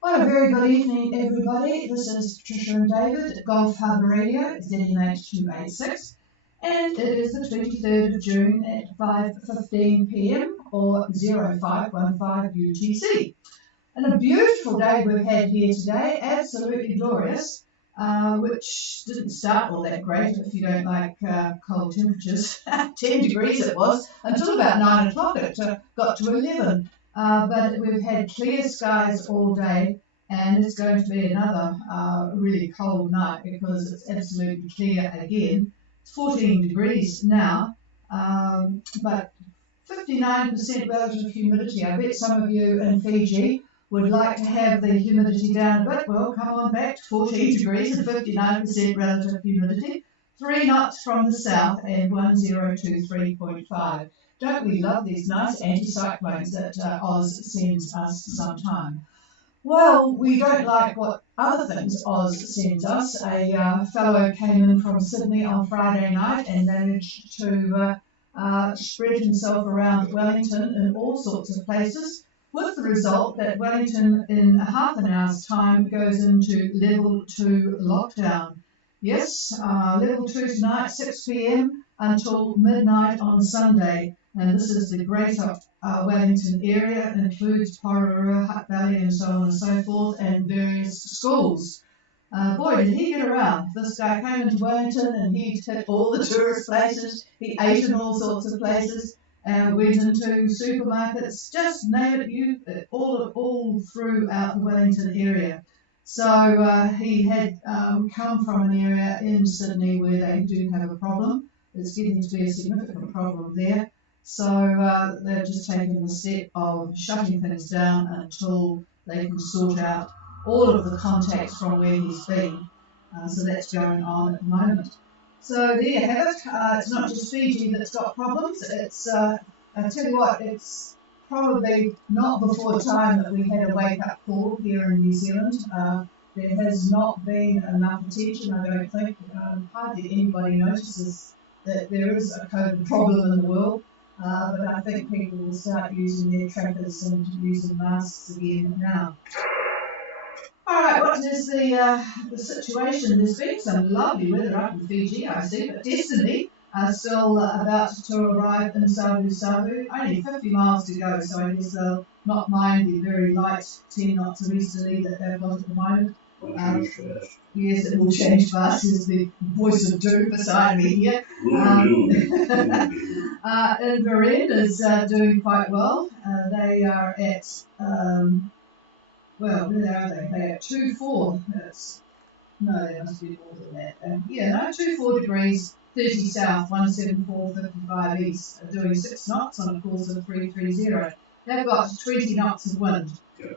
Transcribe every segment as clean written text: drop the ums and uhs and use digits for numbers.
Well, a very good evening, everybody. This is Patricia and David, Golf Harbour Radio, ZMH286, and it is the 23rd of June at 5:15 p.m. or 0515 UTC. And a beautiful day we've had here today, absolutely glorious, which didn't start all that great if you don't like cold temperatures. 10 degrees it was until about 9 o'clock. It got to 11. But we've had clear skies all day, and it's going to be another really cold night because it's absolutely clear again. It's 14 degrees now, but 59% relative humidity. I bet some of you in Fiji would like to have the humidity down a bit. Well, come on back to 14 degrees and 59% relative humidity. 3 knots from the south and 1023.5. Don't we love these nice anticyclones that Oz sends us sometime? Well, we don't like what other things Oz sends us. A fellow came in from Sydney on Friday night and managed to spread himself around Wellington in all sorts of places, with the result that Wellington in half an hour's time goes into level 2 lockdown. Yes, level 2 tonight, 6 p.m. until midnight on Sunday. And this is the greater Wellington area, includes Pororua, Hutt Valley and so on and so forth, and various schools. Boy, did he get around. This guy came into Wellington and he hit all the tourist places. He ate in all sorts of places and went into supermarkets, just name it, all throughout the Wellington area. So he had come from an area in Sydney where they do have a problem. It's getting to be a significant problem there. So they're just taking the step of shutting things down until they can sort out all of the contacts from where he's been. So that's going on at the moment. So there you have it. It's not just Fiji that's got problems. It's, I tell you what, it's probably not before time that we had a wake-up call here in New Zealand. There has not been enough attention, I don't think. Hardly anybody notices that there is a COVID problem in the world. But I think people will start using their trackers and using masks again now. All right, what is the situation? There's been some lovely weather up in Fiji, I see, but Destiny are still about to arrive in Savu Savu. Only 50 miles to go, so I guess they'll not mind the very light 10 knots of easterly that they've got at the moment. Yes, it will change fast, is the voice of doom beside me here. Inverend is doing quite well. They are at, well, where are they? They're at 2-4. No, they must be more than that. 2-4 degrees, 30 south, 174.55 east, doing 6 knots on a course of 330. They've got 20 knots of wind.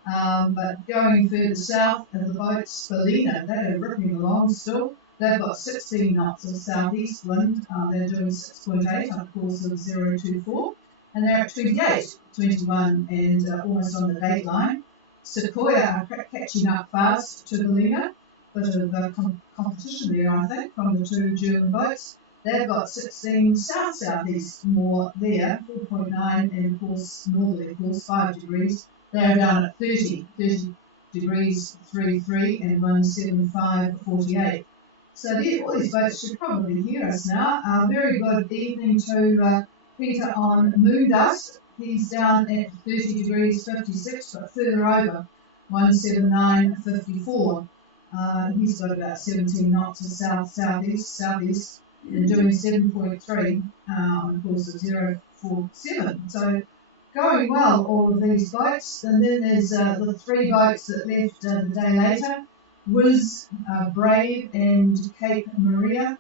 But going further south, the boats, Bellina, they're ripping along still. They've got 16 knots of southeast wind. They're doing 6.8 on a course of 024. And they're at 28, 21 and almost on the date line. Sequoia are catching up fast to Bellina. Bit of competition there, I think, from the two German boats. They've got 16 south-southeast more there, 4.9 and of course northerly, of course 5 degrees. They're down at 30 degrees 33 and 175.48. So all these boats should probably hear us now. Very good evening to Peter on Moondust. He's down at 30 degrees 56, but further over, 179.54. He's got about 17 knots of southeast, and doing 7.3 on a course of 047. So going well, all of these boats. And then there's the 3 boats that left the day later. Wiz, Brave and Cape Maria.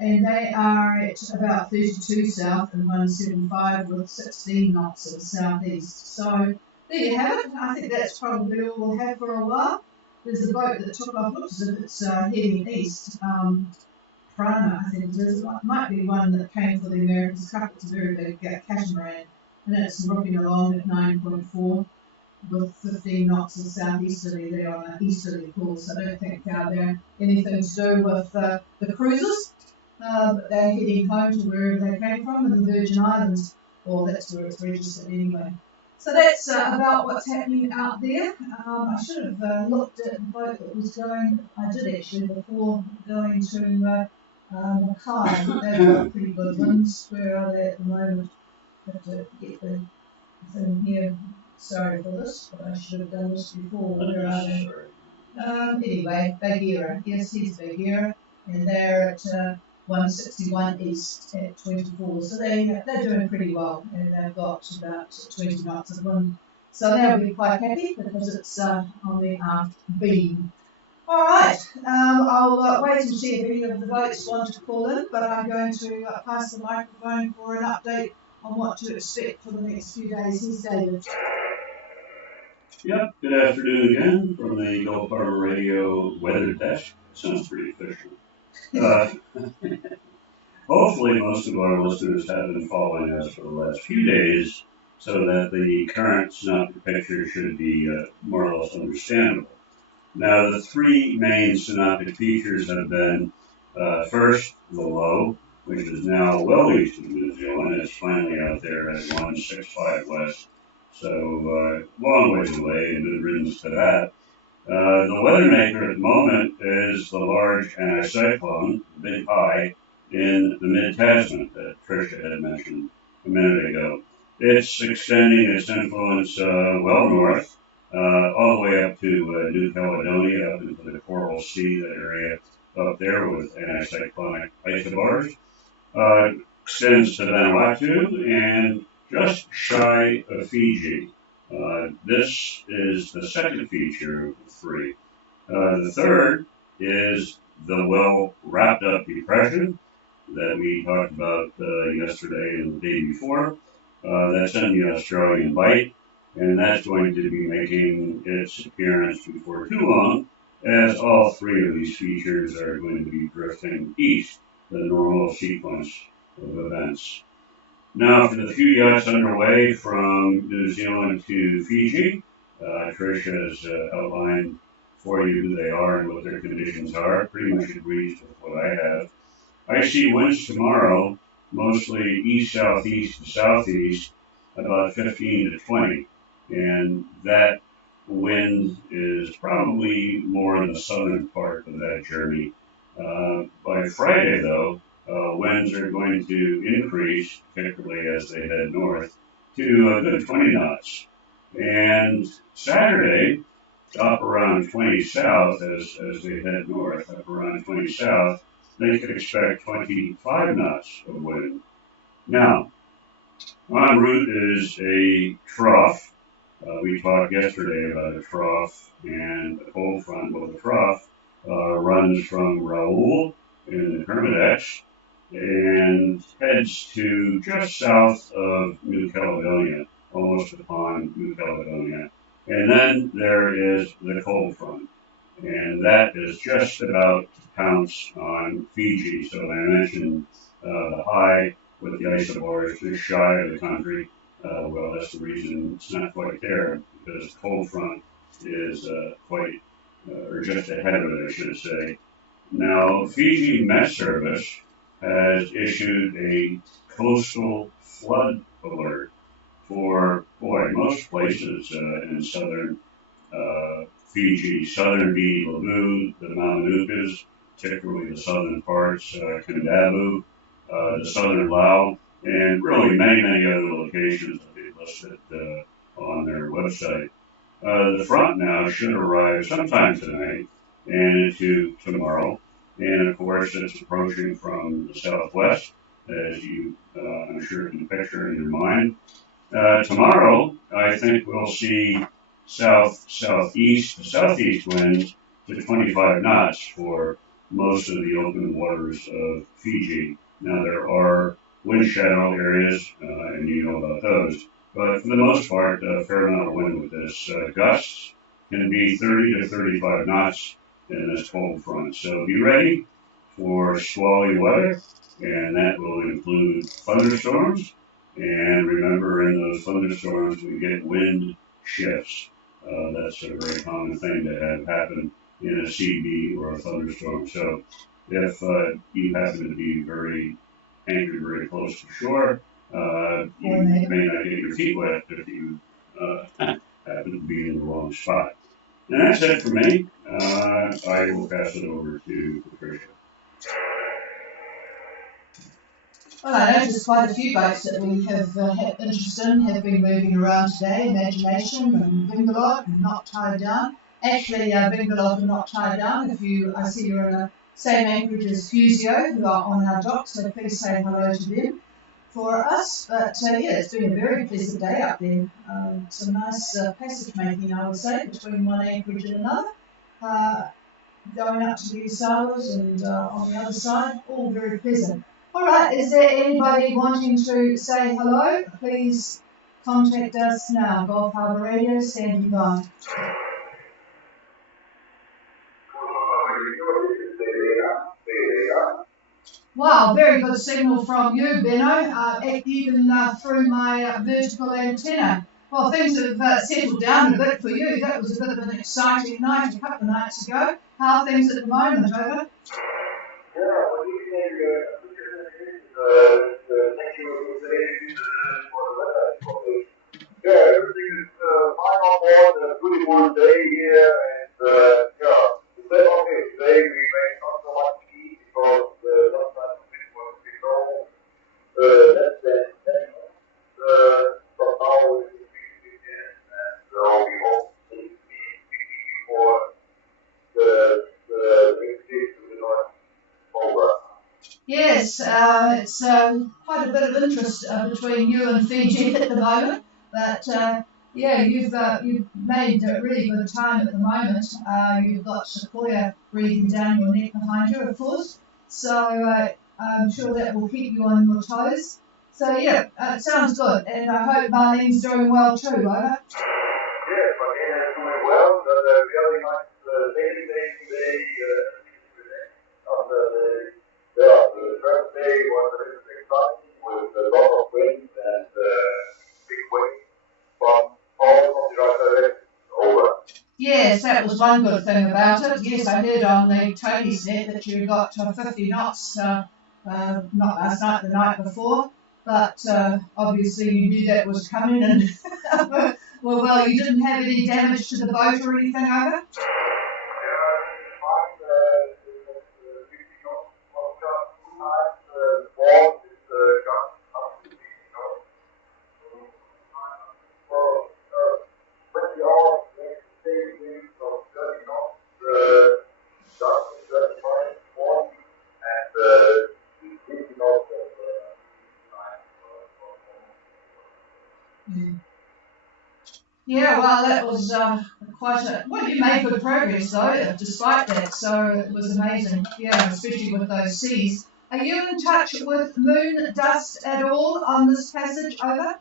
and they are at about 32 south and 175 with 16 knots of southeast. So there you have it. I think that's probably all we'll have for a while. There's a boat that took off, looks as if it's heading east. Prana, I think it is. It might be one that came for the America's Cup. It's a very big catamaran, and it's rocking along at 9.4 with 15 knots of southeasterly there on an easterly course. I don't think they're anything to do with the cruisers. They're heading home to wherever they came from in the Virgin Islands, or that's where it's registered anyway. So that's about what's happening out there. I should have looked at the boat that was going. I did actually before going to Mackay. They've got pretty good winds. Where are they at the moment? I have to get the thing here. Sorry for this, but I should have done this before. Where are they? Anyway, Bagheera. Yes, here's Bagheera, and they're at 161 east at 24. So they're doing pretty well, and they've got about 20 knots of wind. So they'll be quite happy because it's on the aft beam. All right, I'll wait and see if any of the boats want to call in, but I'm going to pass the microphone for an update on what to expect for the next few days. Here's David. Yep, good afternoon again from the Gulf Harbour Radio weather desk. Sounds pretty official. Hopefully most of our listeners have been following us for the last few days so that the current synoptic picture should be more or less understandable. Now, the three main synoptic features have been, first, the low, which is now well east of New Zealand. It's finally out there at 165 west. So, long ways away, and good riddance to that. The weather maker at the moment is the large anticyclone, Big High, in the mid-Tasman that Tricia had mentioned a minute ago. It's extending its influence well north, all the way up to New Caledonia, up into the Coral Sea, that area up there with anticyclonic isobars. Extends to Vanuatu and just shy of Fiji. This is the second feature of the three. The third is the well wrapped up depression that we talked about yesterday and the day before. That's in the Australian Bight, and that's going to be making its appearance before too long, as all three of these features are going to be drifting east, the normal sequence of events. Now, for the few yachts underway from New Zealand to Fiji, Tricia has outlined for you who they are and what their conditions are. Pretty much agrees with what I have. I see winds tomorrow, mostly east-southeast to southeast, about 15 to 20. And that wind is probably more in the southern part of that journey. By Friday, though, winds are going to increase, particularly as they head north, to a good 20 knots. And Saturday, up around 20 south as they head north, up around 20 south, they could expect 25 knots of wind. Now, en route is a trough. We talked yesterday about a trough and a cold front. Well, the trough runs from Raoul in the Kermadec and heads to just south of New Caledonia, almost upon New Caledonia. And then there is the cold front, and that is just about to pounce on Fiji. So I mentioned the high with the isobars just shy of the country. Well, that's the reason it's not quite there, because the cold front is quite, or just ahead of it, I should say. Now, Fiji Met Service has issued a coastal flood alert for, most places in southern Fiji, southern Viti Levu, the Mamanukas, particularly the southern parts, Kandavu, the southern Lao, and really many, many other locations that they listed on their website. The front now should arrive sometime tonight and into tomorrow. And of course, it's approaching from the southwest, as you, I'm sure, can picture in your mind. Tomorrow, I think we'll see southeast winds to 25 knots for most of the open waters of Fiji. Now there are wind shadow areas, and you know about those, but for the most part, a fair amount of wind with this. Gusts can be 30 to 35 knots in this cold front. So be ready for squally weather, and that will include thunderstorms. And remember, in those thunderstorms, we get wind shifts. That's a very common thing to have happen in a CB or a thunderstorm. So if you happen to be very anchored very close to shore, you may not get your feet wet if you happen to be in the wrong spot. And that's it for me. I will pass it over to Patricia. Well, I noticed quite a few boats that we have had interest in have been moving around today. Imagination and Vingalot are not tied down. Actually, Vingalot are not tied down. I see you're in the same anchorage as Fusio, who are on our dock, so please say hello to them for us. But yeah, it's been a very pleasant day up there. Some nice passage making, I would say, between one anchorage and another. Going up to the sailors and on the other side, all very pleasant. All right, is there anybody wanting to say hello? Please contact us now. Gulf Harbour Radio, standing by. Wow, very good signal from you, Benno, even through my vertical antenna. Well, things have settled down a bit for you. That was a bit of an exciting night a couple of nights ago. How are things at the moment, over? Yeah, everything is fine on board. A pretty good day here, and yeah, okay. Today we may not so much eat because last night it was below less than 10 from now it will be again, and so we hope to be for the big city to the north over. Yes, it's quite a bit of interest between you and Fiji at the moment. But yeah, you've made a really good time at the moment. You've got Sequoia breathing down your neck behind you, of course. So I'm sure that will keep you on your toes. So yeah, it sounds good. And I hope Marlene's doing well too, over. Yes, Marlene is doing well. The really nice daily day today. The first day was a little bit exciting with a lot of wind and big waves. Yes, that was one good thing about it. Yes, I heard on the Tony's net that you got 50 knots, not last night, the night before, but obviously you knew that was coming and well, you didn't have any damage to the boat or anything, over? Yeah, well, that was well, you made good progress though, despite that, so it was amazing, yeah, especially with those seas. Are you in touch with moon dust at all on this passage, over?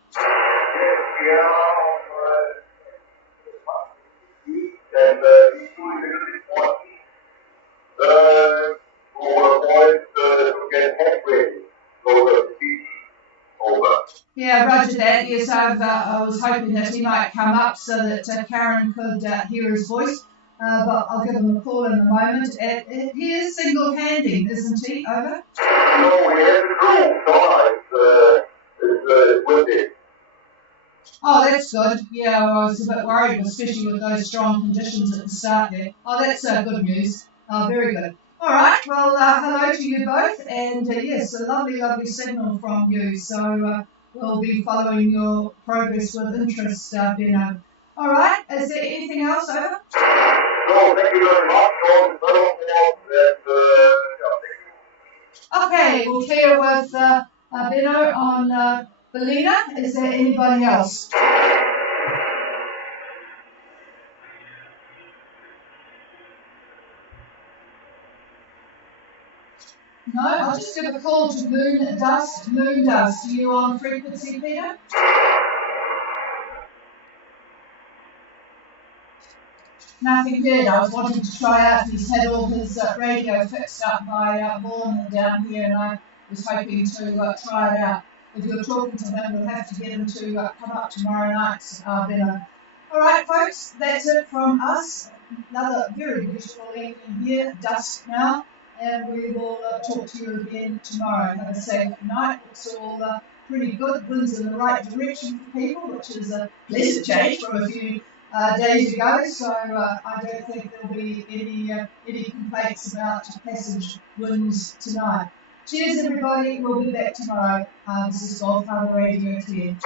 Yeah, roger that. Yes, I was hoping that he might come up so that Karen could hear his voice, but I'll give him a call in a moment. He is single-handing, isn't he, over? No, we have the crew, so it's with it. Oh, that's good. Yeah, well, I was a bit worried, especially with those strong conditions at the start there. Oh, that's good news. Oh, very good. All right, well, hello to you both, and yes, a lovely, lovely signal from you. So we'll be following your progress with interest, Benno. All right, is there anything else, over? No, thank you very much. Okay, we'll clear with Benno on Bellina. Is there anybody else? No, I'll just give a call to Moon Dust. Moon Dust, are you on frequency, Peter? Nothing good. I was wanting to try out. He's had all his radio fixed up by Vaughan down here, and I was hoping to try it out. If you're talking to him, we'll have to get him to come up tomorrow night's dinner. All right, folks, that's it from us. Another very beautiful evening here, dusk now, and we will talk to you again tomorrow. Have a safe night. It's all pretty good. Wind's in the right direction for people, which is a pleasant change from a few days ago, so I don't think there'll be any complaints about passage winds tonight. Cheers, everybody. We'll be back tomorrow. This is Golf Harbour Radio 10.